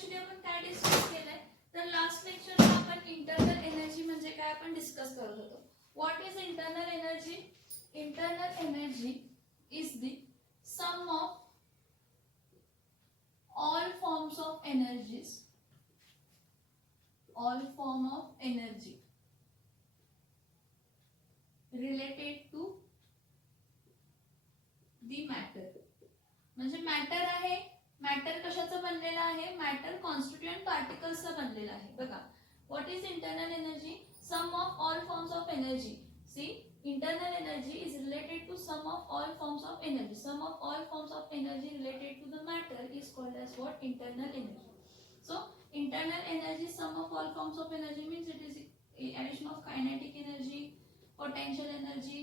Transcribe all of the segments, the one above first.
Actually आपण काय discuss केलंय, तर लास्ट लेक्चरला आपण इंटरनल एनर्जी म्हणजे काय आपण डिस्कस करत होतो. What is internal energy? Internal energy is the sum of all forms of energies, all form of energy related to the matter. म्हणजे मॅटर आहे, मॅटर कशाचं बनलेलं आहे? मॅटर कॉन्स्टिट्यूएंट पार्टिकल्सचं बनलेलं आहे. बघा, what is internal energy? Sum of all forms of energy. See, internal energy is related to sum of all forms of energy. Sum of all forms of energy related to the matter is called as what? Internal energy. So internal energy, sum of all forms of energy, means it is addition of kinetic energy, potential energy,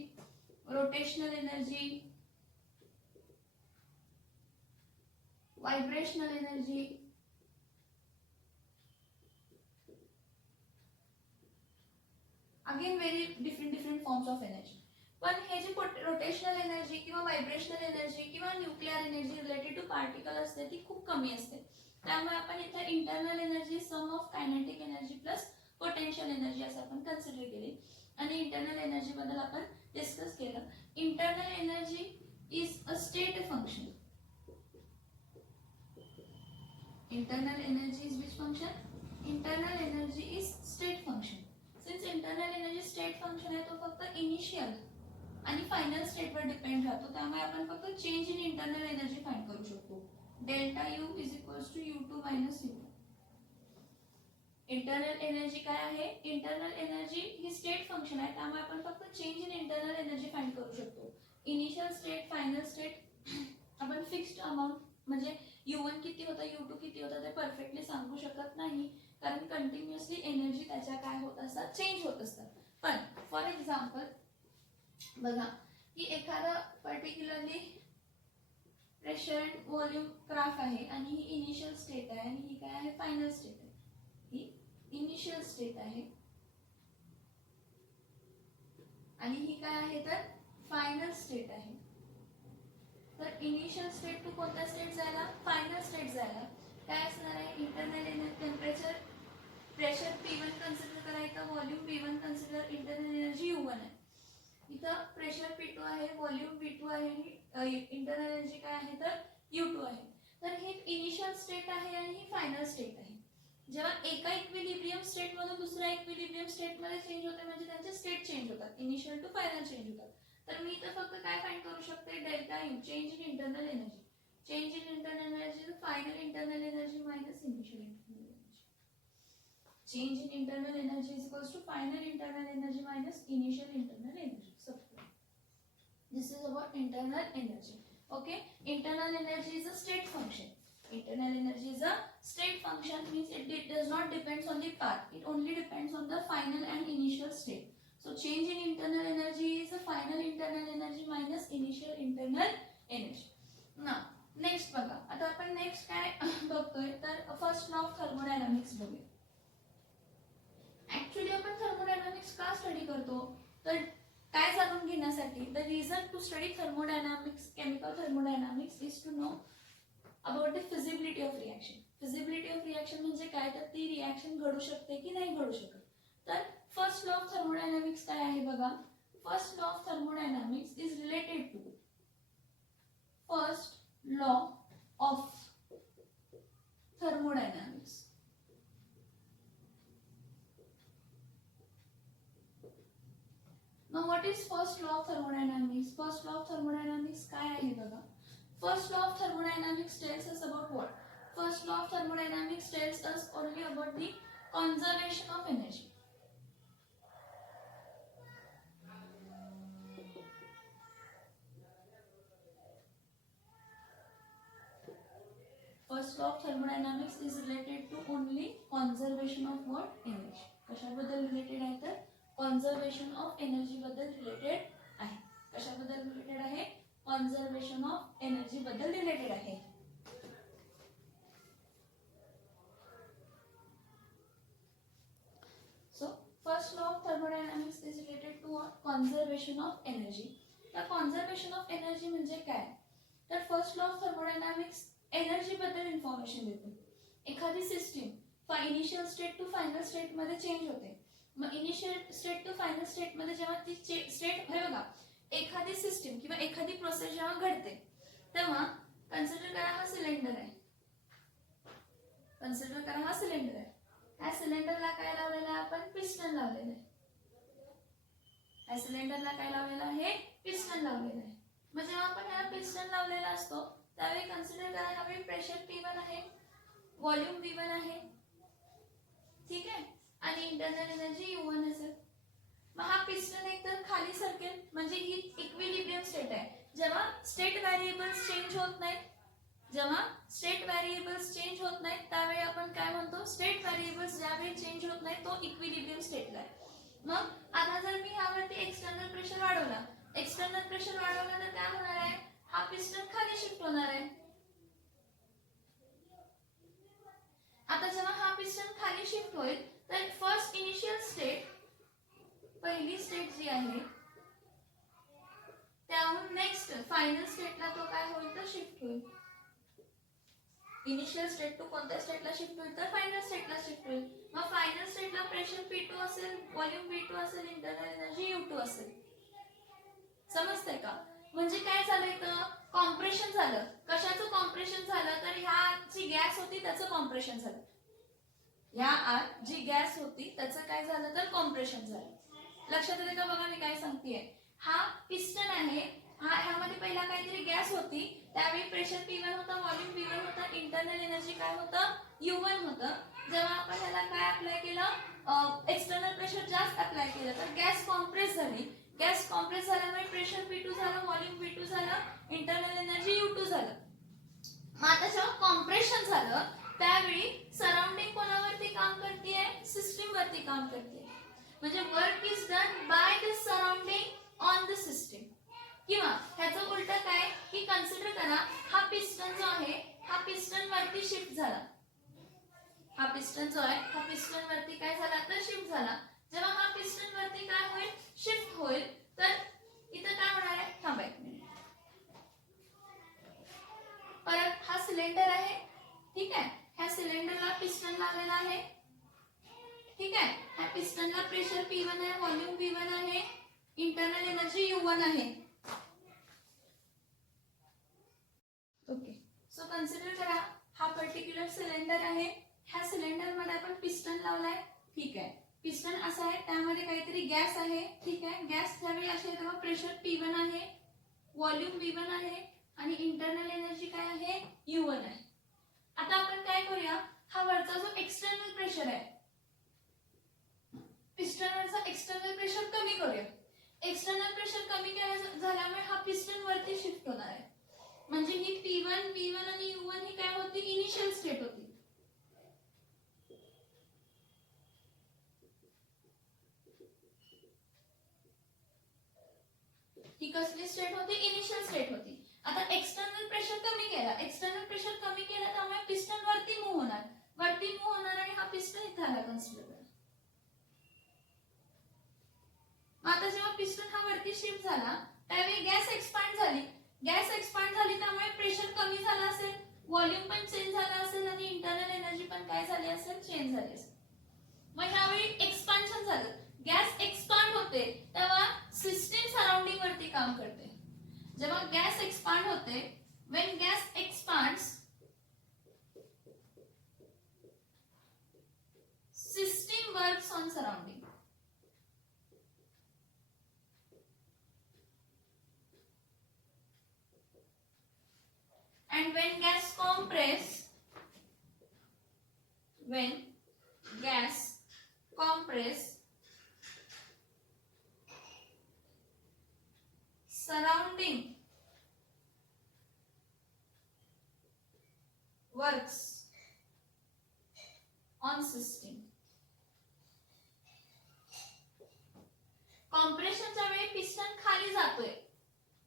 rotational energy, vibrational energy. Again very different forms of energy. पण हे जे rotational energy किंवा vibrational energy किंवा nuclear energy related to particle असते ती खूप कमी असते. त्यामुळे आपण इथे internal energy sum of kinetic energy plus potential energy असं आपण कन्सिडर केली. आणि इंटरनल एनर्जी बद्दल आपण डिस्कस केलं. Internal energy is a state function. Internal energy is which function? Internal energy is state function. Since internal energy state function आहे, तो फक्त इनिशियल आणि फायनल स्टेटवर डिपेंड राहतो. त्यामुळे आपण फक्त change in internal energy find करू शकतो. Delta U is equals to U2 minus U1. Internal energy काय आहे? इंटरनल एनर्जी ही स्टेट फंक्शन आहे, त्यामुळे आपण फक्त change in internal energy find करू शकतो. इनिशियल स्टेट, फायनल स्टेट आपण फिक्स्ड अमाउंट म्हणजे U1 किती होता, U2 किती होता ते परफेक्टली सांगू शकत नाही, कारण कंटिन्युअसली एनर्जी त्याच्या काय होत असतात, चेंज होत असतात. पण फॉर एक्झाम्पल बघा की एखादा particularly pressure and volume graph आहे आणि ही इनिशियल स्टेट आहे आणि ही काय आहे? फायनल स्टेट आहे. ही इनिशियल स्टेट आहे आणि ही काय आहे? तर फायनल स्टेट आहे. तर इनिशियल स्टेट टू कोणत्या स्टेट जायला? फायनल स्टेट जायला काय असणार आहे? Internal energy, temperature, pressure P1 consider करायचं, volume V1 consider, internal energy U1 आहे. इथं प्रेशर P2 आहे, व्हॉल्यूम V2 आहे आणि इंटरनल एनर्जी काय आहे? तर U2 आहे. तर ही इनिशियल स्टेट आहे आणि ही फायनल स्टेट आहे. जेव्हा एका इक्विलिब्रियम स्टेट मधून दुसऱ्या इक्विलिब्रियम स्टेट मध्ये चेंज होते म्हणजे त्यांचे स्टेट चेंज होतात, इनिशियल टू फायनल चेंज होतात. तर मी इथं फक्त काय फाइंड करू शकते? Delta U, change in internal energy. Change in internal energy final internal energy minus initial internal energy. Change in internal energy is equals to final internal energy minus initial internal energy. So this is about internal energy. Okay, internal energy is a state function. Internal energy is a state function, means it does not depends on the path, it only depends on the final and initial state. So change in internal energy is a final internal energy minus initial internal energy. Now next बघा, आता आपण next काय बघतोय तर first law of thermodynamics बघूया. Actually आपण thermodynamics का study करतो? तर काय जाणून घेण्यासाठी. The reason to study thermodynamics, chemical thermodynamics, is to know about the feasibility of reaction. Feasibility of reaction म्हणजे काय? तर ती रिएक्शन घडू शकते की नाही घडू शकत. तर फर्स्ट लॉ ऑफ थर्मोडायनामिक्स काय आहे बघा. First law of thermodynamics is related to first law of thermodynamics. Now what is first law of thermodynamics? First law of thermodynamics काय आहे बघा. First law of thermodynamics tells us about what? First law of thermodynamics tells us only about the conservation of energy. First law of thermodynamics is related to only conservation of what? Energy. कशाबद्दल related आहे तर conservation of energy बद्दल related आहे. कशाबद्दल related आहे? Conservation of energy बद्दल related आहे. So first law of thermodynamics is related to conservation of energy. तर कॉन्झर्वेशन ऑफ एनर्जी म्हणजे काय? तर first law of thermodynamics energy बद्दल इन्फॉर्मेशन देतो. एखादी system initial state to final state मध्ये चेंज होते. मग initial state to final state मध्ये जेव्हा ती स्टेट हे बघा, एखादी सिस्टीम किंवा एखादी प्रोसेस जेव्हा घडते तेव्हा कन्सिडर करा हा सिलेंडर आहे. कन्सिडर करा हा सिलेंडर आहे. ह्या सिलेंडरला काय लावलेलं आहे आपण? पिस्टन लावलेलं आहे. ह्या सिलेंडरला काय लावलेलं आहे? पिस्टन लावलेलं आहे. मग जेव्हा आपण ह्याला पिस्टन लावलेला असतो त्यावेळी कन्सिडर करा ह्यावेळी प्रेशर P1 आहे, व्हॉल्यूम V1 आहे, ठीक आहे, आणि इंटरनल एनर्जी U1 असेल. मग हा पिस्टन एकतर खाली सरकेल म्हणजे ही इक्विलिब्रियम स्टेट आहे. जेव्हा स्टेट व्हेरिएबल्स चेंज होत नाहीत, जेव्हा स्टेट व्हेरिएबल्स चेंज होत नाहीत त्यावेळी आपण काय म्हणतो? स्टेट व्हेरिएबल्स ज्यावेळी चेंज होत नाही तो इक्विलिब्रियम स्टेटला आहे. मग आता जर मी ह्यावरती एक्सटर्नल प्रेशर वाढवला, एक्सटर्नल प्रेशर वाढवला तर काय होणार आहे? हा पिस्टन खाली शिफ्ट होणार आहे. आता जेव्हा हा पिस्टन खाली शिफ्ट होईल तर फर्स्ट इनिशियल स्टेट, पहिली स्टेट जी आहे त्याहून नेक्स्ट फायनल स्टेटला तो काय होईल? तर शिफ्ट होईल. इनिशियल स्टेट टू कोणत्या स्टेटला शिफ्ट होईल? तर फायनल स्टेटला शिफ्ट होईल. मग फायनल स्टेटला प्रेशर P2 असेल, व्हॉल्यूम V2 असेल, इंटरनल एनर्जी U2 असेल. समजतंय का? म्हणजे काय झालं इथं? कॉम्प्रेशन झालं. कशाचं कॉम्प्रेशन झालं? तर ह्या जी गॅस होती त्याचं कॉम्प्रेशन झालं. ह्या आत जी गॅस होती त्याचं काय झालं? तर कॉम्प्रेशन झालं. लक्षात येते का? बघा मी काय सांगतेय. हा पिस्टन आहे, हा ह्यामध्ये पहिला काहीतरी गॅस होती, त्यावेळी प्रेशर P1 होता, व्हॉल्यूम V1 होता, इंटरनल एनर्जी काय होतं? U1 होतं. जेव्हा आपण ह्याला काय अप्लाय केलं? एक्सटर्नल प्रेशर जास्त अप्लाय केलं तर गॅस कॉम्प्रेस झाली. गॅस कॉम्प्रेस झाल्यामुळे प्रेशर P2 झालं, व्हॉल्यूम V2 झालं, इंटरनल एनर्जी U2 झालं. मग आता जेव्हा कॉम्प्रेशन झालं त्यावेळी सराउंडिंग कोणावरती काम करतेय? सिस्टीम वरती काम करते. म्हणजे work is done by the surrounding on the system. किंवा ह्याचं उलट काय की कन्सिडर करा हा पिस्टन जो आहे हा पिस्टन वरती शिफ्ट झाला. हा पिस्टन जो आहे हा पिस्टन वरती काय झाला? तर शिफ्ट झाला. जेव्हा हा पिस्टन वरती काय होईल? शिफ्ट होईल तर इथं काय होणार आहे? थांबा एक मिनिट. परत हा सिलेंडर आहे, ठीक आहे, ह्या सिलेंडरला पिस्टन लावलेला आहे, ठीक आहे. ह्या पिस्टनला प्रेशर P1 आहे, व्हॉल्यूम V1 आहे, इंटरनल एनर्जी U1 आहे. ओके, सो कन्सिडर करा हा पर्टिक्युलर सिलेंडर आहे. ह्या सिलेंडर मध्ये आपण पिस्टन लावलाय, ठीक आहे. पिस्टन असा आहे, त्यामध्ये काहीतरी गॅस आहे, ठीक आहे. गॅस ज्यावेळी असेल तेव्हा प्रेशर P1 आहे, व्हॉल्यूम V1 आहे आणि इंटरनल एनर्जी काय आहे? U1 आहे. आता आपण काय करूया? हा वरचा जो एक्सटर्नल प्रेशर आहे, पिस्टनवरचा एक्सटर्नल प्रेशर कमी करूया. एक्सटर्नल प्रेशर कमी झाल्यामुळे हा पिस्टन वरती शिफ्ट होणार आहे. म्हणजे ही P1, V1 आणि U1 ही काय होती? इनिशियल स्टेट होती. ही कसली स्टेट होती? इनिशियल स्टेट होती. आता एक्सटर्नल प्रेशर कमी केला, एक्सटर्नल प्रेशर कमी केला त्यामुळे पिस्टन वरती मूव्ह होणार, वरती मूव्ह होणार आणि हा पिस्टन इथे आला. कन्सिडर करा. आता जेव्हा पिस्टन हा वरती शिफ्ट झाला त्यावेळी गॅस एक्सपांड झाली. गॅस एक्सपांड झाली त्यामुळे प्रेशर कमी झाला असेल, व्हॉल्यूम पण चेंज झाला असेल आणि इंटरनल एनर्जी पण काय झाली असेल? चेंज झाली असेल. मग ह्यावेळी एक्सपान्शन झालं, गॅस एक्सपांड होते तेव्हा सिस्टीम सराउंडिंग वरती काम करते. जेव्हा गॅस एक्सपांड होते, when gas expands system works on surrounding. And when gas compress, surrounding works on system. कॉम्प्रेशनच्या वेळी पिस्टन खाली जातोय,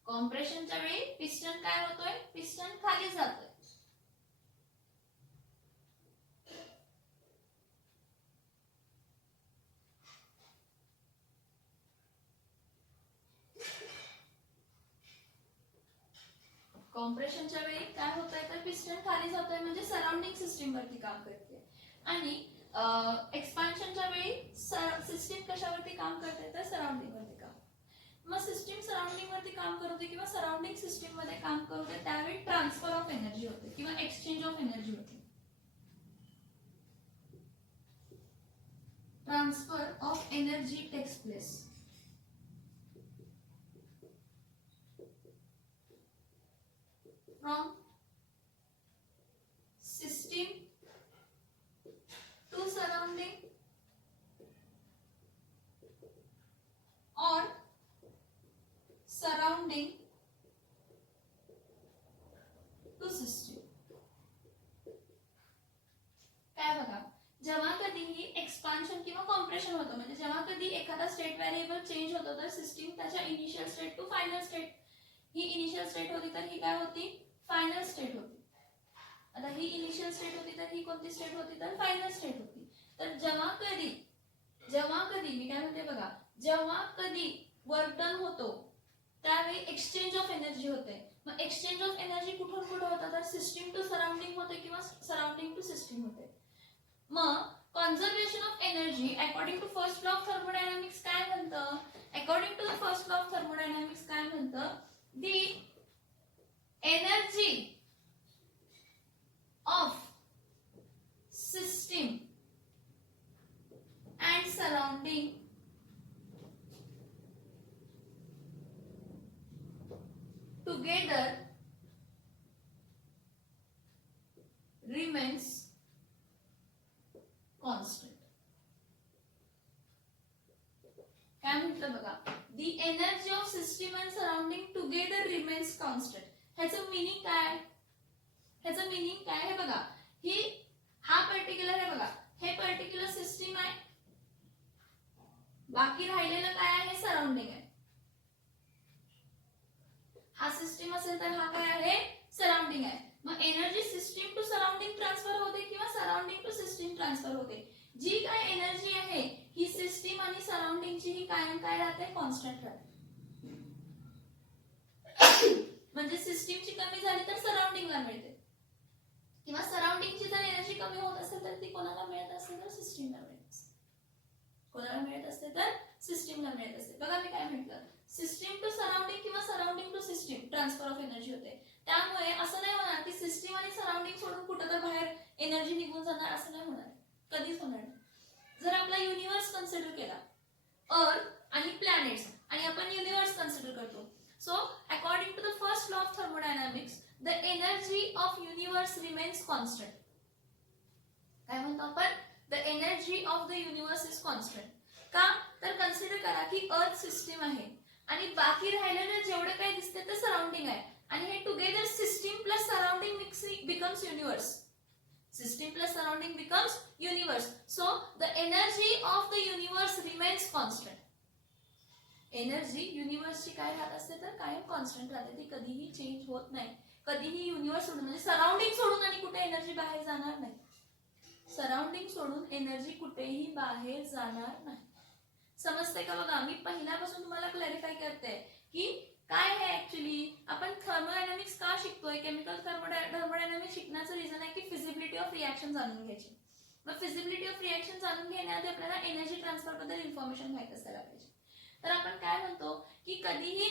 कॉम्प्रेशनच्या वेळी पिस्टन काय होतोय? पिस्टन खाली जातोय. कॉम्प्रेशनच्या वेळी काय होतंय तर पिस्टन खाली जातोय म्हणजे सराउंडिंग सिस्टीम वरती काम करते आणि एक्सपान्शनच्या वेळी सिस्टीम कशावरती काम करते तर सराउंडिंग वरती काम. मग सिस्टीम सराउंडिंग वरती काम करते किंवा सराउंडिंग सिस्टीम मध्ये काम करते त्यावेळी ट्रान्सफर ऑफ एनर्जी होते किंवा एक्सचेंज ऑफ एनर्जी होते. Transfer of energy takes place. From system to surrounding or surrounding to system. काय बघा, जेव्हा कधीही एक्सपान्शन किंवा कॉम्प्रेशन होतं म्हणजे जेव्हा कधी एखादा स्टेट व्हेरिएबल चेंज होतो तर सिस्टीम त्याच्या initial state to final state, ही इनिशियल स्टेट होती तर ही काय होती फायनल स्टेट होती. आता ही इनिशियल स्टेट होती तर ही कोणती स्टेट होती तर फायनल स्टेट होती. तर जेव्हा कधी मी काय म्हणते बघा, जेव्हा कधी वर्क डन होतो त्यावेळी एक्सचेंज ऑफ एनर्जी होते. मग एक्सचेंज ऑफ एनर्जी कुठून कुठे होतं तर सिस्टीम टू सराउंडिंग होते किंवा सराउंडिंग टू सिस्टीम होते. मग conservation of energy according to first law of thermodynamics काय म्हणतं, according to the first law of thermodynamics काय म्हणतं, the energy of system and surrounding together remains constant. काय म्हटलं बघा, the energy of system and surrounding together remains constant. ह्याचं meaning काय, ह्याचं मीनिंग काय हे बघा, ही हा पर्टिक्युलर आहे बघा, हे पर्टिक्युलर सिस्टीम आहे, बाकी राहिलेलं काय आहे सराउंडिंग आहे. हा सिस्टीम असेल तर हा काय आहे सराउंडिंग आहे. मग energy system to surrounding transfer होते किंवा सराउंडिंग टू सिस्टीम ट्रान्सफर होते. जी काय एनर्जी आहे ही सिस्टीम आणि सराउंडिंगची ही कायम काय राहते कॉन्स्टंट राहते. म्हणजे सिस्टीमची कमी झाली तर सराउंडिंगला मिळते किंवा सराउंडिंगची जर एनर्जी कमी होत असेल तर ती कोणाला मिळत असेल तर सिस्टीमला मिळत असेल. कोणाला मिळत असते तर सिस्टीमला मिळत असते. बघा मी काय म्हटलं, सिस्टीम टू सराउंडिंग किंवा surrounding to system transfer of energy होते. त्यामुळे असं नाही होणार की सिस्टीम आणि सराउंडिंग सोडून कुठं तर बाहेर एनर्जी निघून जाणार, असं नाही होणार, कधीच होणार नाही. जर आपला युनिवर्स कन्सिडर केला, अर्थ आणि प्लॅनेट्स आणि आपण युनिवर्स कन्सिडर करतो, so according to the first law of thermodynamics the energy of universe remains constant. काय म्हणतो आपण, the energy of the universe is constant. का तर कन्सिडर करा की अर्थ सिस्टीम आहे आणि बाकी राहिलेलं जेवढे काही दिसते ते सराउंडिंग आहे आणि हे together system plus surrounding becomes universe. System plus surrounding becomes universe. So the energy of the universe remains constant. Energy universe ची काय राहत असते तर कायम कॉन्स्टंट राहते, ती कधीही चेंज होत नाही. कधीही युनिवर्स सोडून म्हणजे सराउंडिंग सोडून आणि कुठे एनर्जी बाहेर जाणार नाही. सराउंडिंग सोडून एनर्जी कुठेही बाहेर जाणार नाही. समजते का बघा, मी पहिल्यापासून तुम्हाला क्लॅरिफाय करते की काय आहे ऍक्च्युली आपण थर्मोडायनामिक्स का शिकतोय. केमिकल थर्मोडायनामिक्स शिकण्याचं रिझन आहे की फिजिबिलिटी ऑफ रिएक्शन जाणून घ्यायची. मग फिजिबिलिटी ऑफ रिएक्शन जाणून घेण्याआधी आपल्याला एनर्जी ट्रान्सफर बद्दल इन्फॉर्मेशन माहित असायला पाहिजे. तर आपण काय म्हणतो की कधीही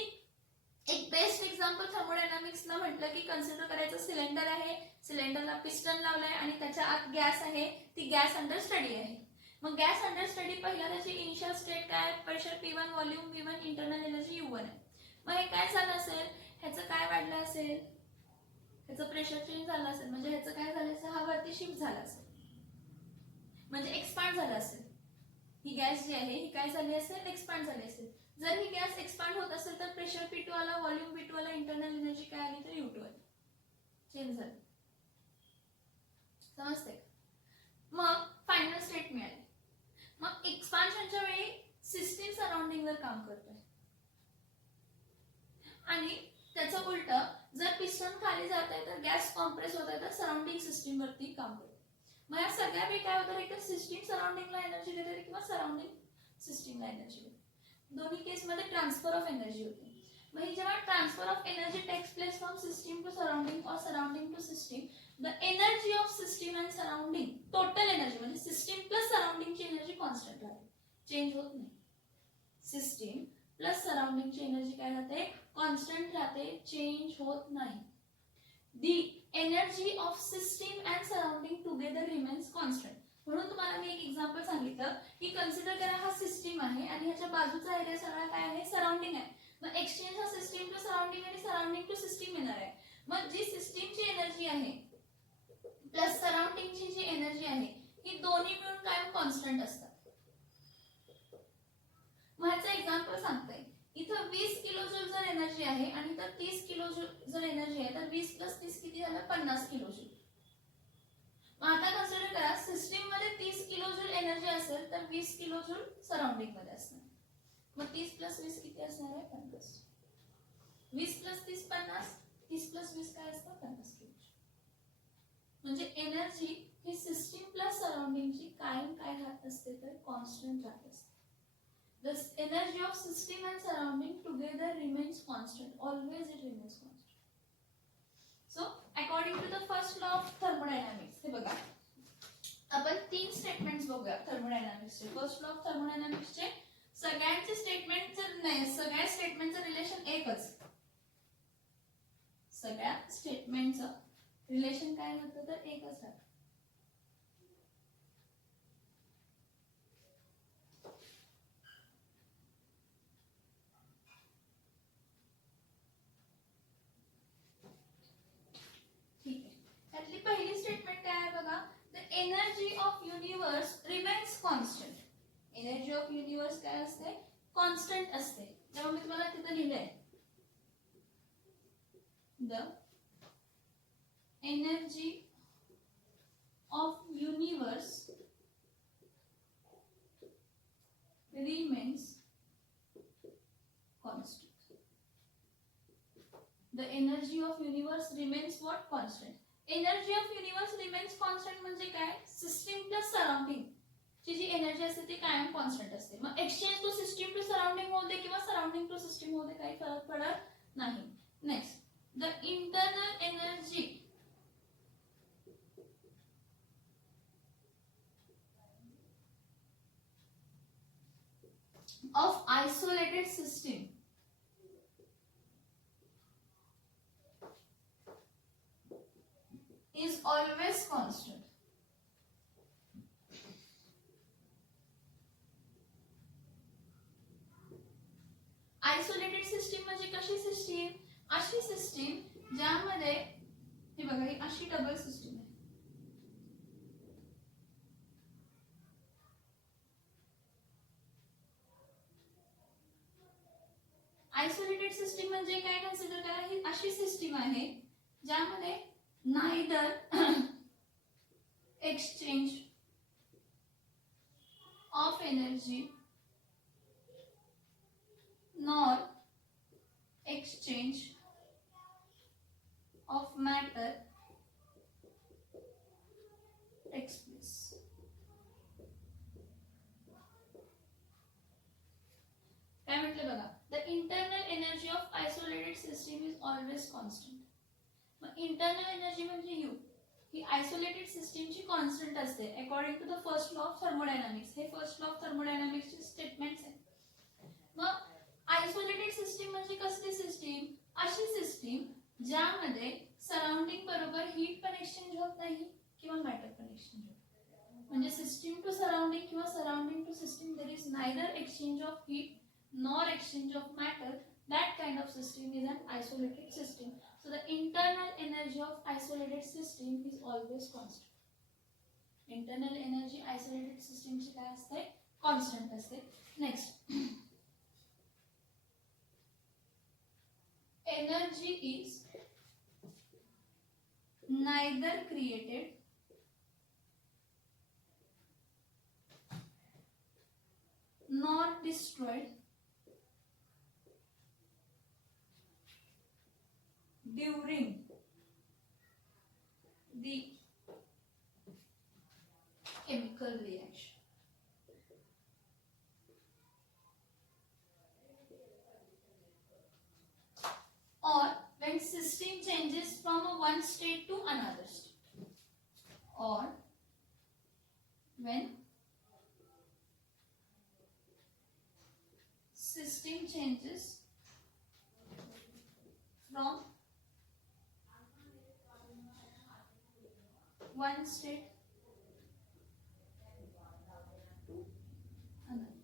एक बेस्ट एक्झाम्पल थर्मोडायनामिक्सला म्हटलं की कन्सिडर करायचं सिलेंडर आहे, सिलेंडरला पिस्टन लावलंय आणि त्याच्या आत गॅस आहे, ती गॅस अंडर स्टडी आहे. मग गॅस अंडर स्टडी पहिला त्याची इनिशियल स्टेट काय, pressure P1, volume V1, internal energy U1 आहे. मग हे काय झालं असेल, ह्याचं काय वाढलं असेल, ह्याचं प्रेशर चेंज झालं असेल म्हणजे ह्याचं काय झालं असेल, हा वरती शिफ्ट झाला असेल म्हणजे एक्सपांड झालं असेल. ही गॅस जी आहे ही काय झाली असेल, एक्सपांड झाली असेल. जर ही गॅस एक्सपांड होत असेल तर प्रेशर P2 आला, व्हॉल्यूम V2 आला, इंटरनल एनर्जी काय आली तर U2 आली, चेंज झाली. समजते. मग फायनल स्टेट मिळाली. मग एक्सपान्शनच्या वेळी सिस्टीम सराउंडिंगवर काम करतोय आणि त्याचं उलट जर पिस्टन खाली जात आहे तर गॅस कॉम्प्रेस होत आहे तर सराउंडिंग सिस्टीम वरती काम करतो. मग या सगळ्यापैकी काय होतं, एक तर सिस्टीम सराउंडिंगला एनर्जी देते किंवा सराउंडिंग सिस्टीमला एनर्जी देते. दोन्ही केस मध्ये ट्रान्सफर ऑफ एनर्जी होते. मग ही जेव्हा transfer of energy takes place from system system to surrounding or surrounding to system, the energy of system and surrounding, total energy म्हणजे system plus surrounding ची energy constant राहते, चेंज होत नाही. system plus surrounding ची energy काय राहते, constant राहते, change होत नाही. the energy of system and surrounding together remains constant. म्हणून तुम्हाला मी एक एक्झाम्पल सांगितलं की कन्सिडर करा हा सिस्टीम आहे आणि ह्याच्या बाजूचा एरिया सगळा काय आहे, सराउंडिंग आहे. मग एक्सचेंज हा सिस्टीम टू सराउंडिंग आणि सराउंडिंग टू सिस्टीम येणार आहे. मग जी सिस्टीमची एनर्जी आहे प्लस सराउंडिंगची जी एनर्जी आहे ही दोन्ही मिळून कायम कॉन्स्टंट असतात. मग ह्याचं एक्झाम्पल सांगते. इथं 20 किलो जूल जर एनर्जी आहे आणि तर 30 किलो जूल जर एनर्जी आहे तर 20 + 30 किती झालं, 50 किलो जूल. मग आता कन्सिडर करा सिस्टीम मध्ये 30 किलो जूल एनर्जी असेल तर 20 किलो जूल सराउंडिंग मध्ये असणार. मग 30 + 20 किती असणार आहे, 50. 20 + 30 50, 30 + 20 काय असतं, 50 किलो जूल. म्हणजे एनर्जी ही सिस्टीम प्लस सराउंडिंगची कायम काय राहत असते तर कॉन्स्टंट राहत असते. The energy of system and surrounding together remains constant. Always it remains constant. So, according to the first law of thermodynamics, हे बघा आपण 3 स्टेटमेंट्स बघूया थर्मोडायनामिक्सचे. फर्स्ट लॉ ऑफ थर्मोडायनामिक्सचे सगळ्यांचे स्टेटमेंटचं नाही, सगळ्या स्टेटमेंटचं रिलेशन एकच. सगळ्या स्टेटमेंटचं रिलेशन काय राहतं तर एकच राहतं. पहिली स्टेटमेंट काय आहे बघा, the energy of universe remains constant. Energy of universe काय असते, कॉन्स्टंट असते. तेव्हा मी तुम्हाला तिथे लिहिलंय the energy of universe remains constant. The energy of universe remains what, constant. Energy of universe remains constant म्हणजे काय, सिस्टीम प्लस सराउंडिंग ची जी एनर्जी असते ती कायम कॉन्स्टंट असते. मग exchange to system to surrounding होऊ दे किंवा सराउंडिंग टू सिस्टीम होऊ दे, काही फरक पडत नाही. Next, the internal energy of isolated system is always constant. Isolated system म्हणजे कशी सिस्टीम, अशी सिस्टीम ज्यामध्ये हे बघा ही अशी डबल सिस्टीम आहे. आयसोलेटेड सिस्टीम म्हणजे काय, कन्सिडर करा ही अशी सिस्टीम आहे ज्यामध्ये neither exchange of energy nor exchange of matter takes place. काय म्हटलं बघा, the internal energy of isolated system is always constant. मग इंटरनल एनर्जी म्हणजे यू ही आयसोलेटेड सिस्टीमची कॉन्स्टंट असते according to the first law of thermodynamics. हे first law of थर्मोडायनामिक्सचे स्टेटमेंट्स आहेत. मग आयसोलेटेड सिस्टीम म्हणजे कसली सिस्टीम, अशी सिस्टीम ज्यामध्ये सराउंडिंग बरोबर हीट पण एक्सचेंज होत नाही किंवा मॅटर पण एक्सचेंज होत नाही. म्हणजे सिस्टीम टू सराउंडिंग किंवा surrounding to system there is neither exchange of heat nor exchange of matter. That kind of system is an isolated system. So the internal energy of isolated system is always constant. Internal energy isolated system ची काय असते, constant असते. Next, energy is neither created nor destroyed during the chemical reaction. Or when system changes from one state to another state, or when system changes from one state to another.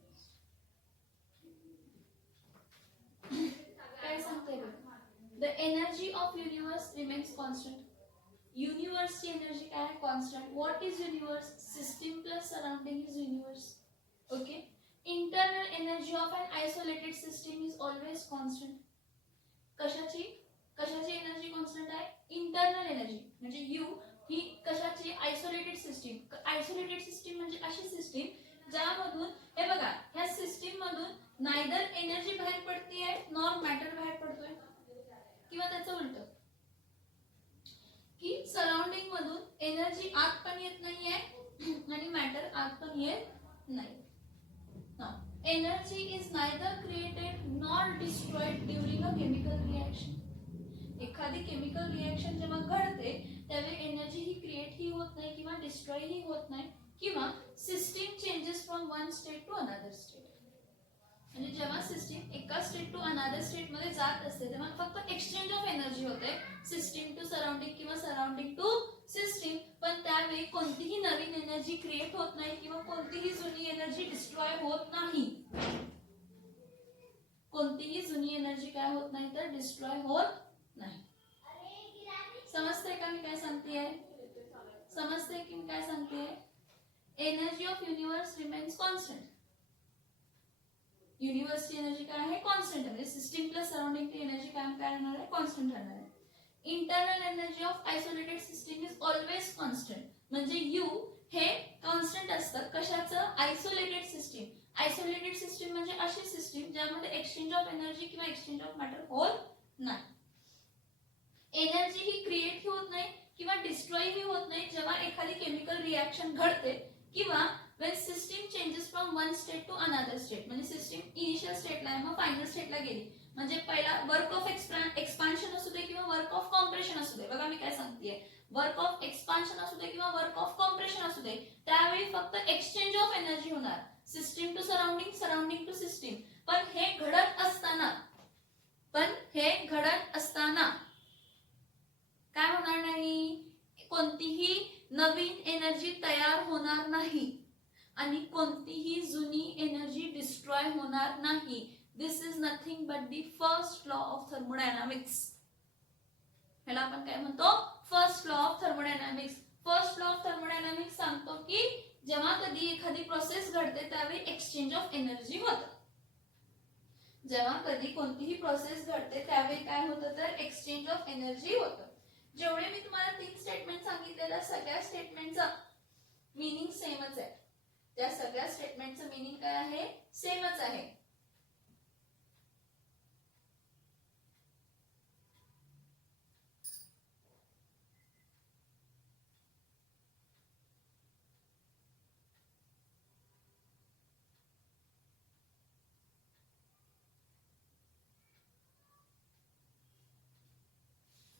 काय सांगते बघा, the energy of universe remains constant. Universe ची energy काय आहे? Constant. What is universe? System plus surrounding is universe. Okay. Internal energy of an isolated system is always constant. कशाची energy constant आहे? Internal energy म्हणजे U ही कशाची? Isolated system. Isolated system म्हणजे अशी सिस्टीम ज्यामधून हे बघा, ह्या सिस्टीम मधून नायदर एनर्जी बाहेर पडतीये नॉर मॅटर बाहेर पडतोय, किंवा त्याचं उलट की सराउंडिंग मधून एनर्जी आत पण येत नाहीये आणि मॅटर आत पण येत नाही. Energy is neither created nor destroyed during a chemical reaction. एखादी केमिकल रिएक्शन जेव्हा घडते त्यावेळी एनर्जी ही क्रिएट ही होत नाही किंवा डिस्ट्रॉय ही होत नाही, किंवा system changes from one state to another state. म्हणजे जेव्हा सिस्टीम एका स्टेट टू अनदर स्टेट मध्ये जात असते तेव्हा फक्त एक्सचेंज ऑफ एनर्जी होते, सिस्टीम टू सराउंडिंग किंवा सराउंडिंग टू सिस्टीम. पण त्यावेळी कोणतीही नवीन एनर्जी क्रिएट होत नाही किंवा कोणतीही जुनी एनर्जी डिस्ट्रॉय होत नाही. कोणतीही जुनी एनर्जी काय होत नाही तर डिस्ट्रॉय होत नाही. समजते का मी काय सांगतेय? समजते की मी काय सांगतेय? Energy of universe remains constant. युनिवर्सची एनर्जी काय आहे? कॉन्स्टंट. म्हणजे सिस्टीम प्लस सराउंडिंग ची एनर्जी काय राहणार आहे? कॉन्स्टंट राहणार आहे. Internal energy of isolated system is always constant. म्हणजे यू हे कॉन्स्टंट असतं. कशाचं? Isolated system. आयसोलेटेड सिस्टीम म्हणजे अशी सिस्टीम ज्यामध्ये एक्सचेंज ऑफ एनर्जी किंवा एक्सचेंज ऑफ मॅटर होत नाही. एनर्जी ही क्रिएट ही होत नाही किंवा डिस्ट्रॉय ही होत नाही जेव्हा एखादी केमिकल रिएक्शन घडते, किंवा when system changes from one state to another state. म्हणजे सिस्टीम इनिशियल स्टेटला आहे मग फायनल स्टेटला गेली, म्हणजे पहिला वर्क ऑफ एक्सपान्शन असू दे किंवा वर्क ऑफ कॉम्प्रेशन असू दे. बघा मी काय सांगतेय, वर्क ऑफ एक्सपान्शन असू दे किंवा वर्क ऑफ कॉम्प्रेशन असू दे, त्यावेळी फक्त एक्सचेंज ऑफ एनर्जी होणार, system to surrounding, surrounding to system. पण हे घडत असताना काय होणार नाही? कोणतीही नवीन एनर्जी तयार होणार नाही आणि कोणतीही जुनी एनर्जी डिस्ट्रॉय होणार नाही. This is nothing but the first law of thermodynamics. ह्याला आपण काय म्हणतो? First law of thermodynamics. First law of thermodynamics सांगतो की जेव्हा कधी एखादी प्रोसेस घडते त्यावेळी एक्सचेंज ऑफ एनर्जी होतं. जेव्हा कधी कोणतीही प्रोसेस घडते त्यावेळी काय होतं तर एक्सचेंज ऑफ एनर्जी होतं. जेवढे मी तुम्हाला 3 स्टेटमेंट सांगितलेल्या सगळ्या स्टेटमेंटचं मीनिंग सेमच आहे. त्या सगळ्या स्टेटमेंटचं मीनिंग काय आहे? सेमच आहे.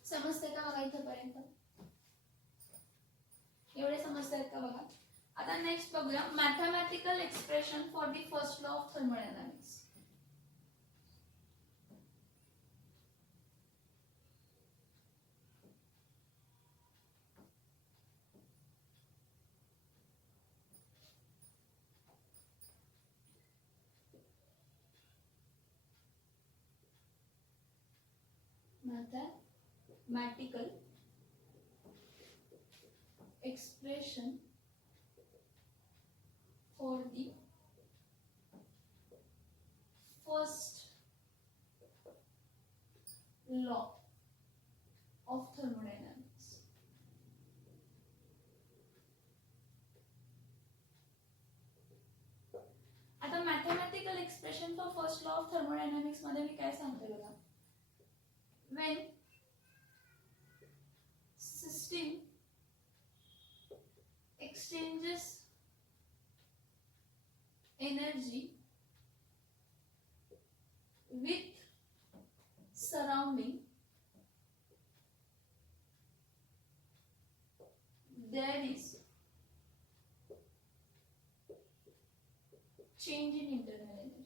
समजते का बघा इथपर्यंत? एवढे समजते का बघा? आता नेक्स्ट बघूया mathematical expression for the first law of thermodynamics. mathematical expression for the first law of thermodynamics. आता mathematical expression for first law of thermodynamics मध्ये मी काय सांगते बघा, when system exchanges energy with surrounding there is change in internal energy.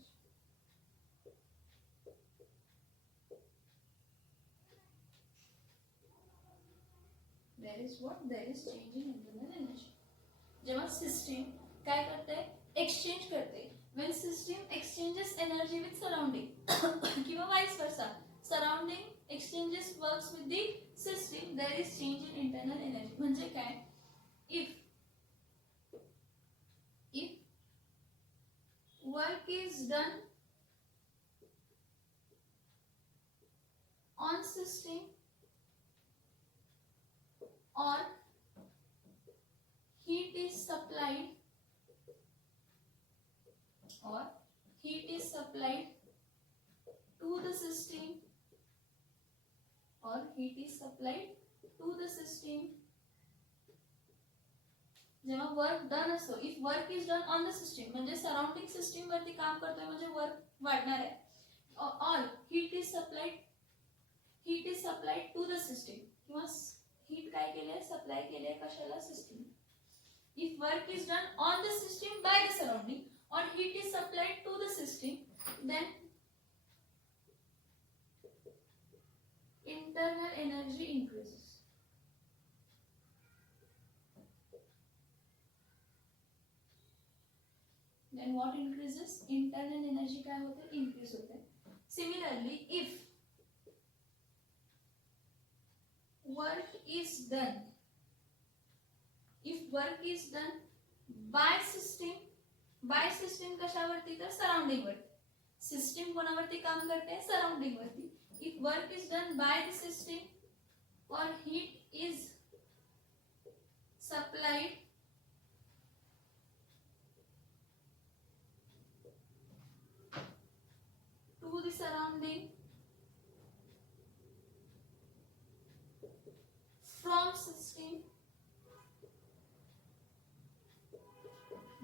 There is what? There is change in internal energy. जेव्हा system काय करते, exchange करते. when system exchanges energy with surrounding किंवा vice versa, surrounding exchanges works with the system, there is change in internal energy. म्हणजे काय, if work is done on system or heat is supplied to the system जेव्हा work done असतो, if work is done on the system म्हणजे surrounding system वरती काम करतोय म्हणजे work वाढणार आहे. All heat is supplied to the system किंवा हीट काय केले, सप्लाय केले कशाला, system. If work is done on the system by the surrounding or heat is supplied to the system, then internal energy increases. Then what increases? Internal energy काय होते, increase होते. Similarly, if work is done by system कशावरती, तर surrounding वरती. System कोणावरती काम करते, surrounding वरती. if work is done by the system or heat is supplied to the surrounding from system,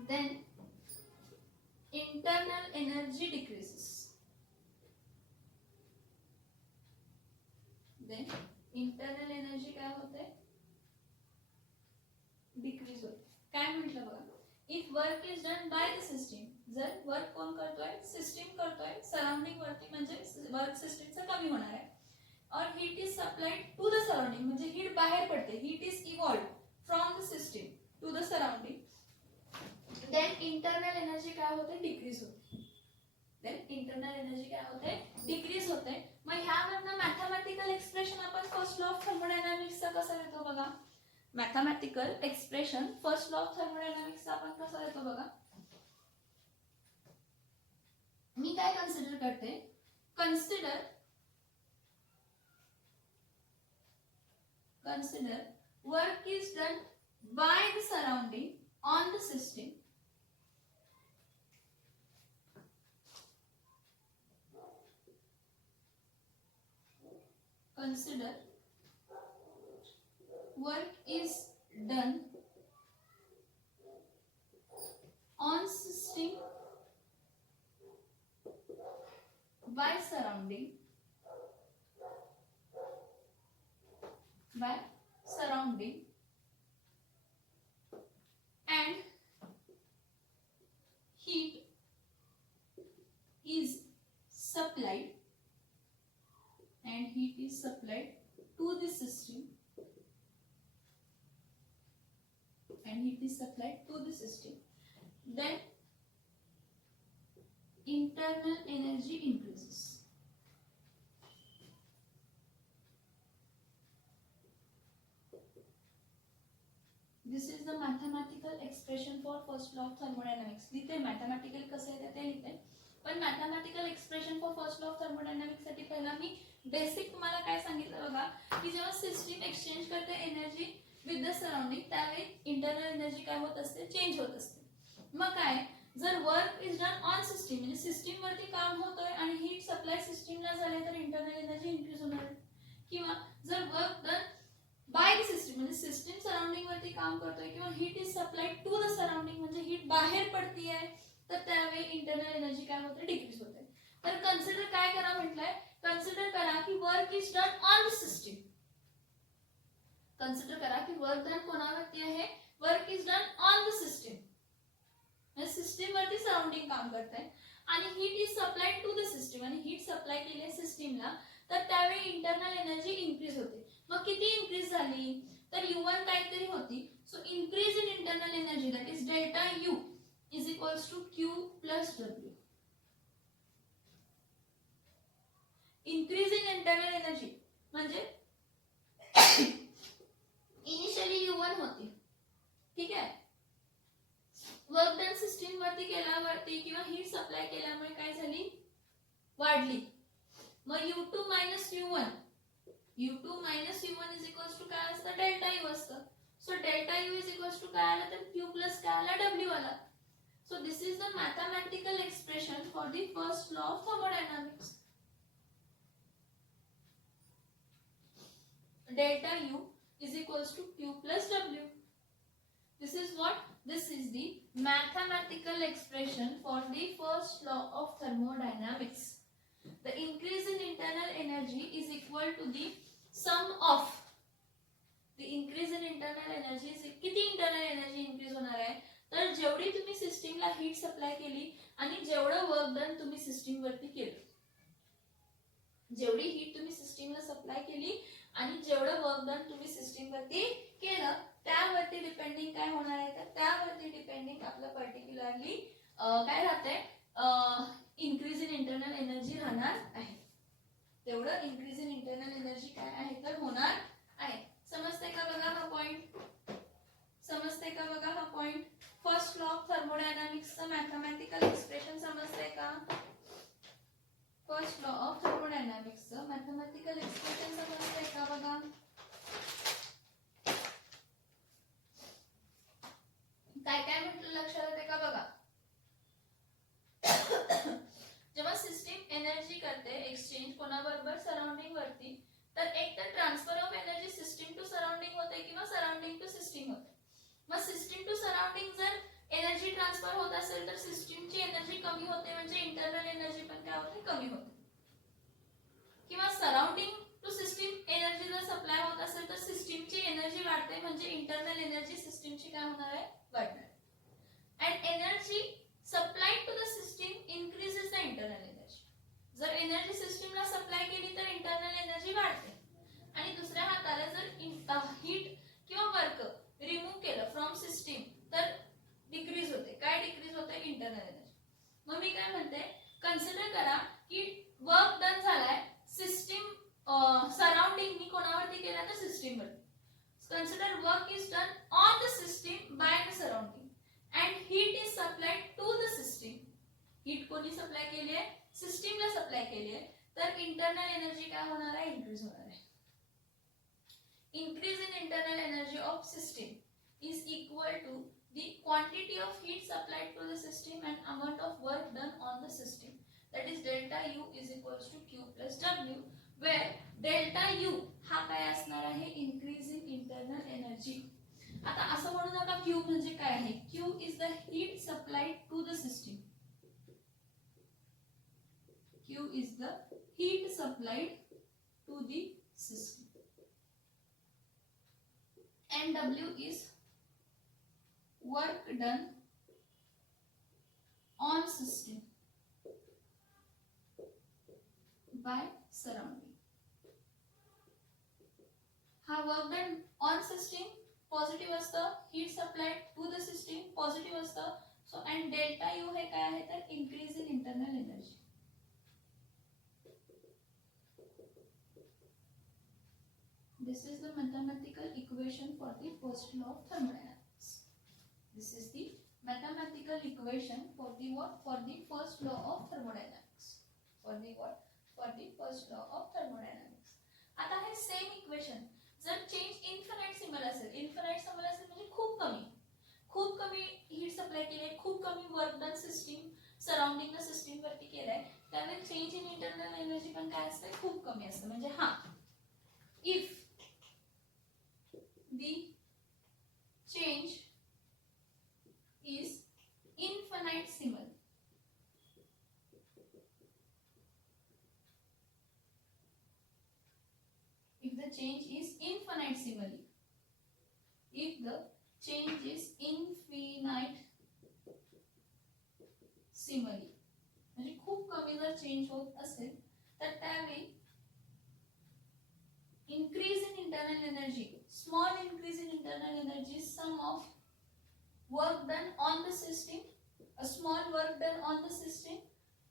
then internal energy decreases. Then internal energy काय होते, decrease होते. काय म्हटलं बघा, if work is done by the system, जर work कोण करतोय, system करतोय सराउंडिंग वरती म्हणजे वर्क सिस्टमचं कमी होणार आहे. Or heat is supplied to the surrounding म्हणजे हीट बाहेर पडते, heat is evolve from the system to the surrounding, then internal energy काय होते, डिक्रीज होते. डिक्रीज होते. मग ह्यावरनं मॅथमॅटिकल एक्सप्रेशन आपण फर्स्ट लॉ ऑफ थर्मोडायनामिक्सचा कसा देतो बघा. Mathematical expression first law of थर्मोडायनामिक्सचा आपण कसा देतो बघा. मी काय कन्सिडर करते, consider work is done by the surrounding on the system consider work is done on system by surrounding and heat is supplied to the system then internal energy increases. This is the mathematical expression for first law of thermodynamics. लिहिते mathematical कसं आहे ते लिहिते, पण mathematical expression for first law of thermodynamics साठी पहिला मी basic तुम्हाला काय सांगितलं बघा, की जेव्हा सिस्टम एक्सचेंज करते एनर्जी विथ द सराउंडिंग त्यावेळी इंटरनल एनर्जी काय होत असते, चेंज होत असते. मग काय, जर work is done on system म्हणजे सिस्टम वरती काम होतोय आणि हीट सप्लाय सिस्टमला झाले तर इंटरनल एनर्जी इन्क्रीज होणार. किंवा जर work done by the system म्हणजे सिस्टम सराउंडिंग वरती काम करतोय किंवा heat is supplied to the surrounding म्हणजे हीट बाहेर पडतीये तर त्यावेळी इंटरनल एनर्जी काय होते, डिक्रीज होते. तर कन्सिडर काय करा म्हटलंय, कन्सिडर करा की work is done on the system. Consider करा की वर्क डन कोणावरती आहे, work is done on the system, म्हणजे सिस्टीम वरती सराउंडिंग काम करते आणि heat is supplied to the system, आणि हीट सप्लाय केली आहे सिस्टीमला, तर त्यावेळी इंटरनल एनर्जी इन्क्रीज होते. मग किती इन्क्रीज झाली, तर U1 काहीतरी होती. So increase in internal energy that is delta U is equals to Q plus W. Increase in internal energy म्हणजे इनिशियली U1 होती, ठीक आहे, वर्क डन सिस्टीम वरती केल्यावरती किंवा हीट सप्लाय केल्यामुळे काय झाली, वाढली. मग U2 minus U1, U2 minus U1 is equals to काय असतं, डेल्टा U असतं. So delta U is equals to काय आला, तर Q प्लस काय आला, W आला. So this is the mathematical expression for the first law of thermodynamics. Delta U is equals to Q plus W. This is what? This is the mathematical expression for the first law of thermodynamics. The increase in internal energy is equal to the sum of the increase in internal energy is किती internal energy increase होणार आहे, तर जेवढी तुम्ही सिस्टीमला heat supply केली आणि जेवढं वर्क डन तुम्ही सिस्टीम वरती केलं, जेवढी हीट तुम्ही सिस्टीमला सप्लाय केली आणि जेवढं वर्क डन तुम्ही सिस्टीम वरती केलं, त्यावरती डिपेंडिंग काय होणार आहे, तर त्यावरती डिपेंडिंग आपलं पर्टिक्युलरली काय राहते, इन्क्रीज इन इंटरनल एनर्जी राहणार आहे. तेवढं इन्क्रीज इन इंटरनल एनर्जी काय आहे, तर होणार आहे. समजते का बघा हा पॉइंट, समजते का बघा हा पॉइंट. फर्स्ट लॉ ऑफ थर्मोडायनामिक्सचं मॅथमॅटिकल एक्सप्रेशन समजते का, फर्स्ट लॉ ऑफ थर्मोडायनामिक्सचं मॅथमॅटिकल एक्सप्रेशन समजते का बघा. काय काय म्हटलं लक्षात येते का बघा. जेव्हा सिस्टीम एनर्जी करते एक्सचेंज कोणाबरोबर, सराउंडिंग वरती, तर एक तर transfer of energy system to surrounding होते किंवा सराउंडिंग टू सिस्टीम होते. मग सिस्टीम टू सराउंडिंग जर एनर्जी ट्रान्सफर होत असेल तर सिस्टीमची एनर्जी कमी होते, म्हणजे इंटरनल एनर्जी पण काय होते, कमी होते. किंवा सराउंडिंग टू सिस्टीम एनर्जी जर सप्लाय होत असेल तर सिस्टीमची एनर्जी वाढते, म्हणजे इंटरनल एनर्जी सिस्टीमची काय होणार आहे, वाढणार. And energy supplied to the system increases the internal energy. जर एनर्जी सिस्टीमला सप्लाय केली तर इंटरनल एनर्जी वाढते, आणि दुसऱ्या हाताला जर हीट किंवा वर्क रिमूव्ह केलं फ्रॉम सिस्टीम तर डिक्रीज होते. काय डिक्रीज होते, इंटरनल एनर्जी. मग मी काय म्हणते, कन्सिडर करा की वर्क डन झालाय सिस्टीम सराउंडिंग मी कोणावरती केला, तर सिस्टीम वरती. Consider work is done on the system by the surrounding and heat is supplied to the system. Heat कोणी सप्लाय केली आहे, सिस्टीमला सप्लाय केली आहे, तर इंटरनल एनर्जी काय होणार आहे, इन्क्रीज होणार आहे. Increase in internal energy of system is equal to the quantity of heat supplied to the system and amount of work done on the system. That is delta U is equals to Q plus W, where delta U हा काय असणार आहे, increase in internal energy. आता असं म्हणू नका Q म्हणजे काय आहे, Q is the heat supplied to the system. Q is the heat supplied to the system. And W is work done on system by surrounding. हा work done on system positive असतं, heat supplied to the system positive असतं. So and delta U हे काय आहे, तर increase in internal energy. This is the mathematical equation for the first law of thermodynamics. This is the mathematical equation for the what? For the first law of thermodynamics. For the what? For the first law of thermodynamics. आता हे same equation जर change infinite symbol असेल, infinite symbol असेल म्हणजे खूप कमी heat supply केले, खूप कमी work done system surrounding system वरती केलाय, त्यामुळे चेंज इन इंटरनल एनर्जी पण काय असते, खूप कमी असते. म्हणजे हा if the change is infinitesimal, if the change is infinitesimally, if the change is infinitesimally, म्हणजे खूप कमी जर चेंज होत असेल तर त्यावेळी increase in internal energy, small increase in internal energy is sum of work done on the system, a small work done on the system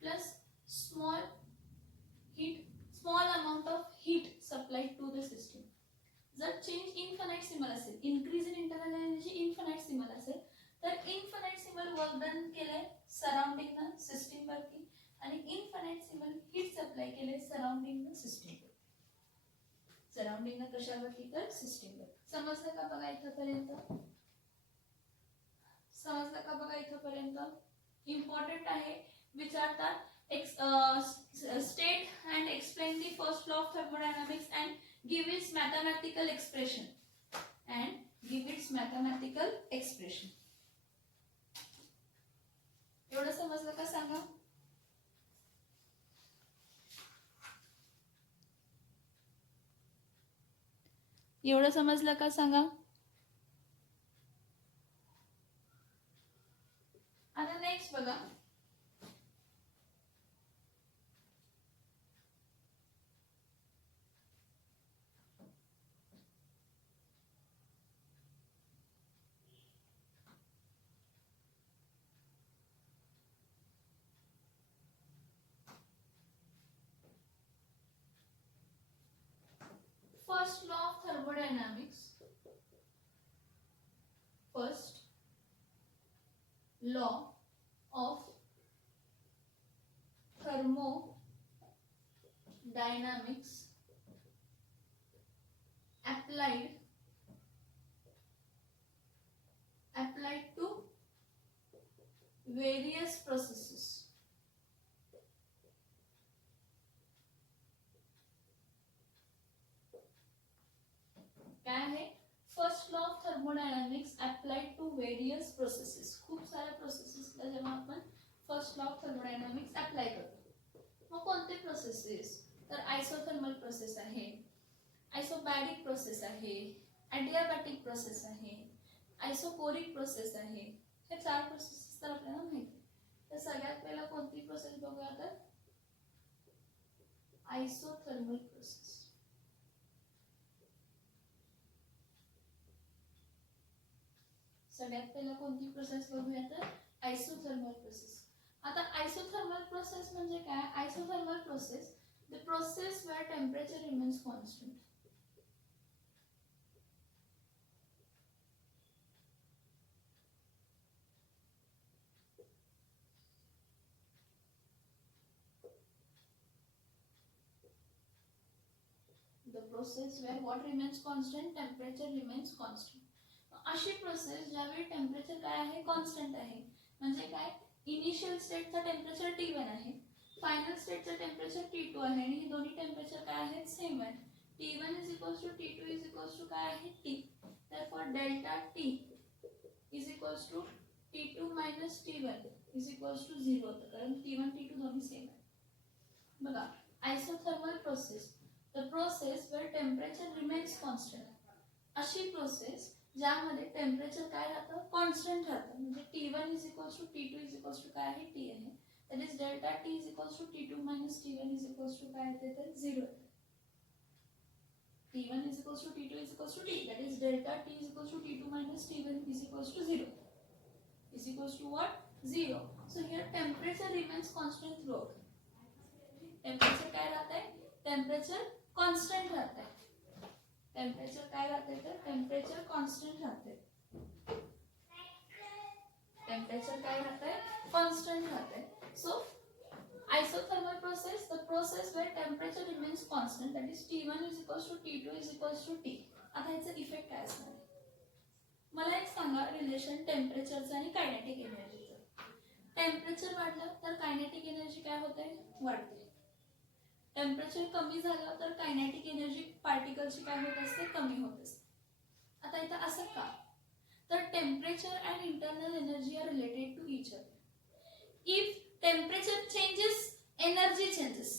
plus small amount of heat supplied to the system. जर change infinitesimal असेल, increase in internal energy infinitesimal असेल तर infinitesimal work done केलंय surrounding ना system वरती आणि infinitesimal heat supply केलंय surrounding ना सिस्टम, सराउंडिंग ना कशावरती तर सिस्टम वर. समजलं का बघा इथपर्यंत? समजलं का बघा इथपर्यंत? इम्पॉर्टंट आहे. विचारतात state and explain the first law of thermodynamics and give its mathematical expression. एवढं समजलं का सांगा? एवढं समजलं का सांगा? आता नेक्स्ट बघा, first law of thermodynamics. First law of thermodynamics applied to various processes. काय आहे? First law of thermodynamics applied to various processes. खूप साऱ्या प्रोसेसेसला जेव्हा आपण first law of thermodynamics apply करतो, मग कोणते प्रोसेसेस? तर आयसोथर्मल प्रोसेस आहे, आयसोबॅरिक प्रोसेस आहे, ॲडियाबॅटिक प्रोसेस आहे, आयसोकोरिक प्रोसेस आहे. हे 4 प्रोसेसेस तर आपल्याला माहिती. तर सगळ्यात पहिला कोणती प्रोसेस बघूया तर आयसोथर्मल प्रोसेस. सगळ्यात पहिला कोणती प्रोसेस बघूया तर आयसोथर्मल प्रोसेस. आता आयसोथर्मल प्रोसेस म्हणजे काय? Isothermal process, the process where temperature remains constant. The process where what remains constant, temperature remains constant. अशी प्रोसेस ज्यावेळी टेम्परेचर काय आहे? कॉन्स्टंट आहे. म्हणजे काय? इनिशियल स्टेटचा टेम्परेचर T1 आहे, फायनल स्टेटचा टेम्परेचर T2 आहे आणि ही दोन्ही टेम्परेचर काय आहेत? सेम आहे. T1 is equals to T2 is equals to काय आहे? T. Therefore delta T is equals to T2 minus T1 is equals to 0 होतं, कारण T1 T2 दोन्ही सेम आहे. बघा, isothermal process, the process where temperature remains constant. अशी process ज्यामध्ये temperature काय राहतं? कॉन्स्टंट राहतं. म्हणजे T1 is equals to T2 is equals to काय आहे? T आहे. That is delta T is equals to T2 minus T1 is equals to काय आहे तर 0. T1 is equals to T2 is equals to T. That is delta T is equals to T2 minus T1 is equals to 0. Is equals to what? 0. So here temperature remains constant throughout. Temperature काय राहतंय? Temperature constant राहतंय. Temperature काय राहते तर temperature constant राहते. Temperature काय राहते? Constant राहते. So isothermal process, the process where temperature remains constant, that is T1 is equals to T2 is equals to T. आता याचा इफेक्ट काय असणार आहे? मला एक सांगा रिलेशन टेम्परेचरचं आणि कायनेटिक एनर्जीचं. टेम्परेचर वाढलं तर कायनेटिक एनर्जी काय होते? वाढते. टेम्परेचर कमी झालं तर कायनेटिक एनर्जी पार्टिकलची काय होत असते? कमी होत असते. आता इथं असं का? तर temperature and internal energy are related to each other. If temperature changes, energy changes.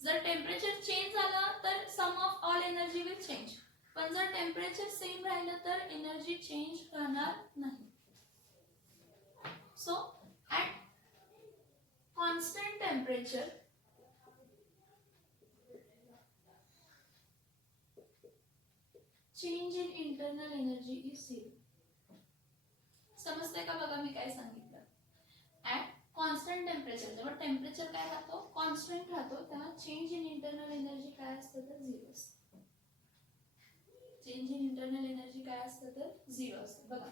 जर टेम्परेचर चेंज झालं तर sum of all energy will change. पण जर टेम्परेचर सेम राहिलं तर एनर्जी चेंज होणार नाही. So at constant temperature change in internal energy is 0. समजते का बघा मी काय सांगितलं. ॲट कॉन्स्टंट टेम्परेचर, जेव्हा टेम्परेचर काय राहतो कॉन्स्टंट राहतो तेव्हा चेंज इन इंटरनल एनर्जी काय असतं तर 0 असतं. चेंज इन इंटरनल एनर्जी काय असतं तर 0 असतं. बघा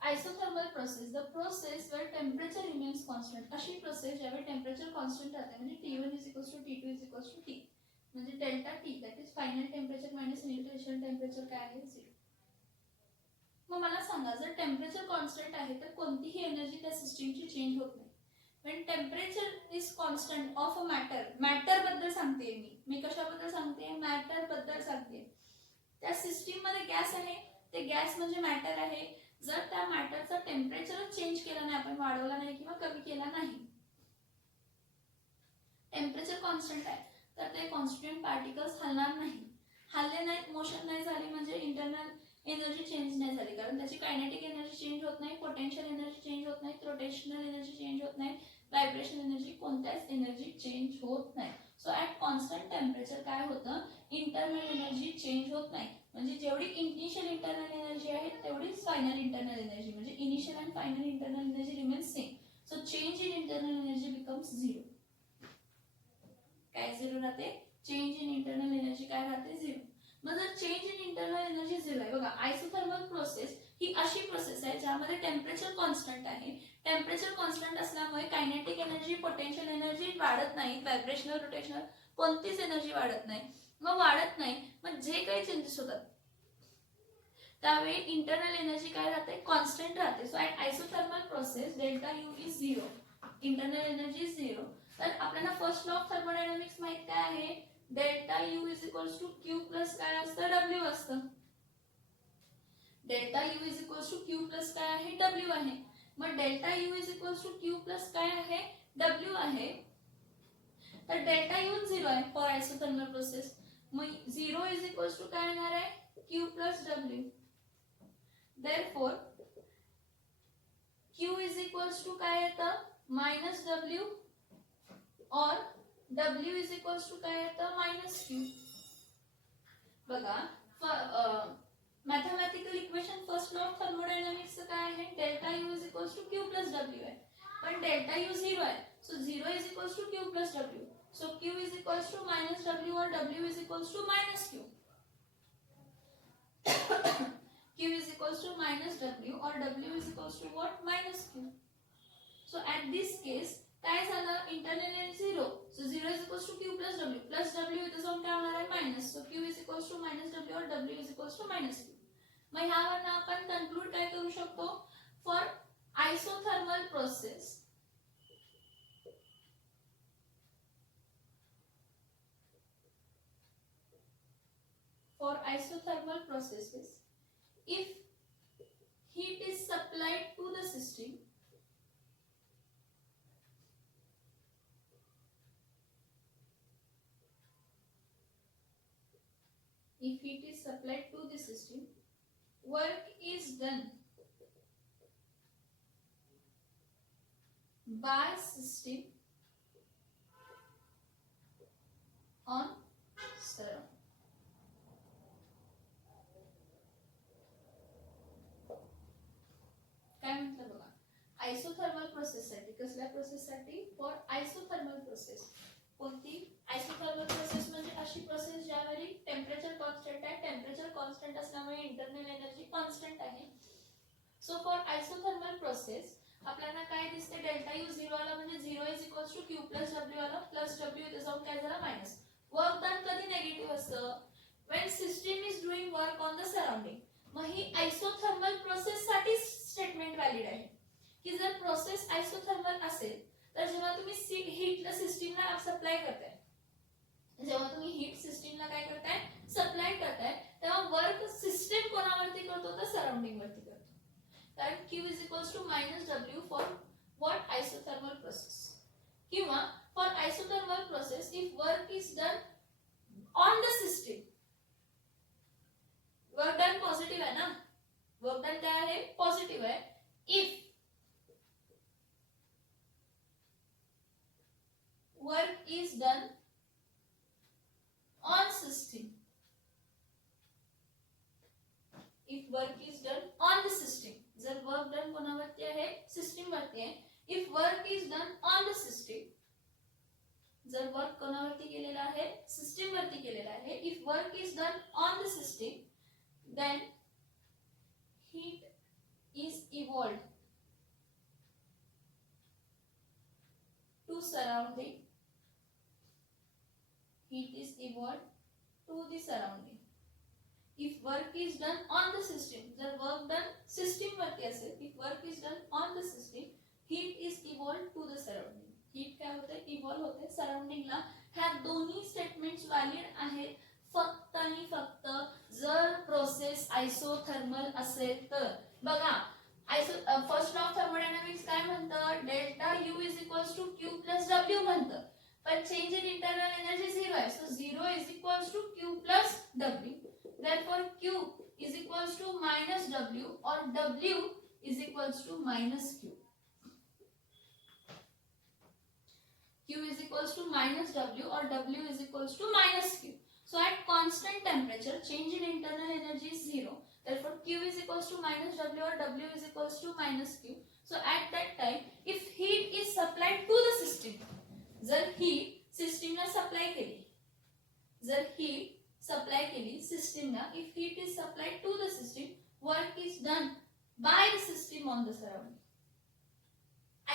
isothermal process, the process where temperature remains constant. अशी प्रोसेस ज्यावेळी टेम्परेचर कॉन्स्टंट राहते म्हणजे T1 is equals to T2 is equals to T, म्हणजे delta T that is final temperature minus initial temperature काय आहे 0. मग मला सांगा जर टेम्परेचर कॉन्स्टंट आहे तर कोणतीही एनर्जी त्या सिस्टीमची चेंज होत नाही. when temperature is constant of a matter बद्दल सांगते मी कशाबद्दल सांगते मॅटर बद्दल सांगते. त्या सिस्टीम मध्ये गॅस आहे, ते गॅस म्हणजे मॅटर आहे. जर त्या मॅटरचा टेम्परेचर चेंज केला नाही, आपण वाढवला नाही किंवा कमी केला नाही, टेम्परेचर कॉन्स्टंट आहे तर ते कॉन्स्टंट पार्टिकल्स हलणार नाही. हलले नाहीत, मोशन नाही झाली म्हणजे इंटरनल एनर्जी चेंज नाही झाली, कारण त्याची कायनेटिक एनर्जी चेंज होत नाही, पोटेन्शियल एनर्जी चेंज होत नाही, रोटेशनल एनर्जी चेंज होत नाही, व्हायब्रेशन एनर्जी कोणत्याच एनर्जी चेंज होत नाही. सो ॲट कॉन्स्टंट टेम्परेचर काय होतं इंटरनल एनर्जी चेंज होत नाही. म्हणजे जेवढी इनिशियल इंटरनल एनर्जी आहे तेवढीच फायनल इंटरनल एनर्जी, म्हणजे initial and final internal energy remains same. So change in internal energy becomes 0. काय 0 राहते, चेंज इन इंटरनल एनर्जी काय राहते 0. मग जर चेंज इन इंटरनल एनर्जी 0 आहे, बघा आयसोथर्मल प्रोसेस ही अशी प्रोसेस आहे ज्यामध्ये टेम्परेचर कॉन्स्टंट आहे. टेम्परेचर कॉन्स्टंट असल्यामुळे कायनेटिक एनर्जी, पोटेन्शियल एनर्जी वाढत नाही, व्हायब्रेशनल, रोटेशनल कोणतीच एनर्जी वाढत नाही. मग वाढत नाही, मग जे काही चेंजेस होतात त्यावेळी इंटरनल एनर्जी काय राहते कॉन्स्टंट राहते. So at isothermal process delta U is 0, internal energy is 0. तर आपल्याला फर्स्ट लॉ ऑफ थर्मोडायनामिक्स माहित काय आहे, delta U is equals to Q plus काय असतं डब्ल्यू असतं. Delta U is equals to Q plus काय आहे डब्ल्यू आहे. मग delta U is equals to Q plus काय आहे डब्ल्यू आहे, तर डेल्टा यू 0 आहे फॉर आयसोथर्मल प्रोसेस. मग 0 इज इक्वल्स टू काय येणार आहे Q plus W. Therefore Q is equals to काय येतं minus W or W is equals to काय येतं मायनस क्यू. बघा mathematical equation first law of thermodynamics काय आहे delta U is equals to Q plus W आहे, पण delta U 0 आहे. So 0 is equals to Q plus W. So Q is equals to minus W or W is equals to minus Q. Q is equals to minus W or W is equals to what minus Q. So at this case काय झालं internal energy 0. So 0 is equals to Q plus W इथे जाऊन काय होणार आहे minus. So Q is equals to minus W or W is equals to minus Q. मग ह्यावरनं आपण कन्क्लूड काय करू शकतो for isothermal process if heat is supplied to the system, work is done by system on surround. काय म्हटलं बघा isothermal प्रोसेससाठी, कसल्या प्रोसेससाठी फॉर आयसोथर्मल प्रोसेस. कोणती आयसोथर्मल प्रोसेस म्हणजे अशी प्रोसेस ज्यावेळी टेम्परेचर कॉन्स्टंट आहे, टेम्परेचर कॉन्स्टंट असल्यामुळे इंटरनल एनर्जी कॉन्स्टंट आहे. सो फॉर आयसोथर्मल प्रोसेस आपल्याला काय दिसते डेल्टा यू 0 आला म्हणजे 0 is equals to Q plus W आला, प्लस डब्ल्यू इथे जाऊन काय झालं मायनस. वर्क डन कधी नेगेटिव्ह असतं when system is doing work on the surrounding. मग ही आयसोथर्मल प्रोसेस साठी स्टेटमेंट व्हॅलिड आहे की जर प्रोसेस आयसोथर्मल असेल तर जेव्हा तुम्ही हीटला सिस्टीमला सप्लाय करताय, जेव्हा तुम्ही हीट सिस्टीमला काय करताय सप्लाय करताय, तेव्हा वर्क सिस्टीम कोणावरती करतो तर सराउंडिंग वरती करतो. कारण Q is equals to minus W for what isothermal process. किंवा for isothermal process if work is done on the system, done on the system, then heat is evolved to surrounding. Heat is evolved to the surrounding. If work is done on the system, जर work done system वरती असेल, if work is done on the system, heat is evolved to the surrounding. Heat काय होते? Evolve होते surrounding ला. ह्या दोन्ही statements valid आहेत फक्त आणि फक्त जर प्रोसेस आयसोथर्मल असेल तर. बघा फर्स्ट लॉ ऑफ थर्मोडायनामिक्स काय म्हणतं? Delta U is equals to Q plus W म्हणतं. पण change in internal energy zero आहे, so zero is equals to Q plus W. Therefore Q is equals to minus W or W is equals to minus Q. Q is equals to minus W or W is equals to minus Q. So at constant temperature, change in internal energy is zero. Therefore Q is equals to minus W or W is equals to minus Q. So at that time, if heat is supplied to the system, जर heat system ला supply केली, जर heat supply केली system ला, if heat is supplied to the system, work is done by the system on the surrounding.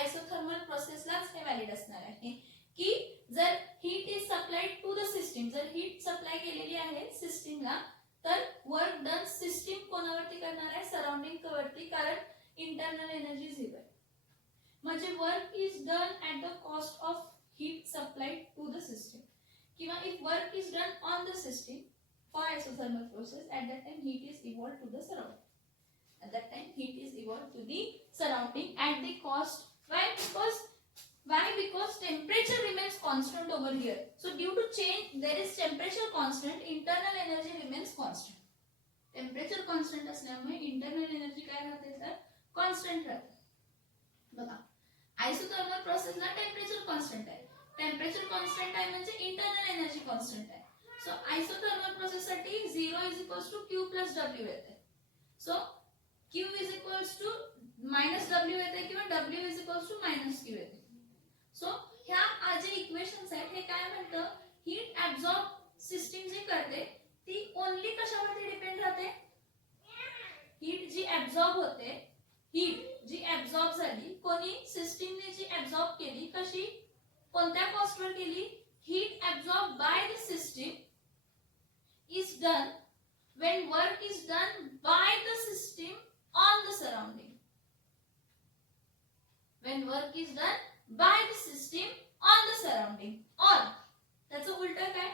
Isothermal process लाच हे valid असणार आहे की जर heat is supplied to the system, जर heat supply केलेली आहे system ला, तर work done system कोणावरती करणार आहे? surrounding वरती, कारण internal energy zero आहे. म्हणजे work is done at the cost of heat supplied to the system. किंवा if work is done on the system for isothermal process, at that time heat is evolved to the surrounding. At that time heat is evolved to the surrounding at the cost. Why? Because temperature remains constant over here. So due to change, there is temperature constant, internal energy remains constant. Temperature constant असल्यामुळे internal energy काय राहते? तर constant राहते. बघा isothermal process ला temperature constant आहे. Temperature constant आहे म्हणजे इंटरनल एनर्जी कॉन्स्टंट आहे. सो आयसोथर्मल प्रोसेस साठी 0 is equals to Q plus W येते. So Q is equals to minus W येते किंवा W is equals to minus Q येते. सो ह्या जे इक्वेशन्स आहेत हे काय म्हणतं? हीट ऍब्सॉर्ब सिस्टीम जी करते ती ओनली कशावरती डिपेंड राहते? हीट जी ऍब्सॉर्ब होते, हीट जी ऍब्सॉर्ब झाली, कोणी सिस्टीमने जी ऍब्सॉर्ब केली, कशी, कोणत्या कॉस्टवर केली? Heat absorb bye the system is done when work is done by the system on the surrounding. When work is done by the system on the surrounding. Or त्याचं उलट काय?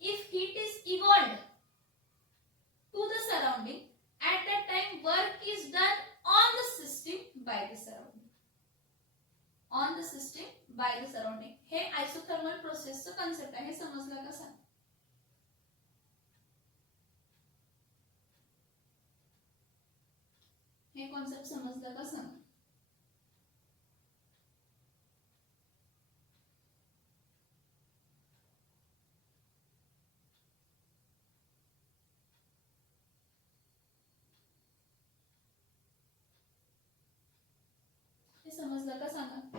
If heat is evolved to the surrounding, at that time work is done on the system by the surrounding. On the system by the surrounding. हे isothermal process चं concept आहे. समजलं का? सांग. हे कॉन्सेप्ट समजलं का? सांग. हे समजलं का? सांगा.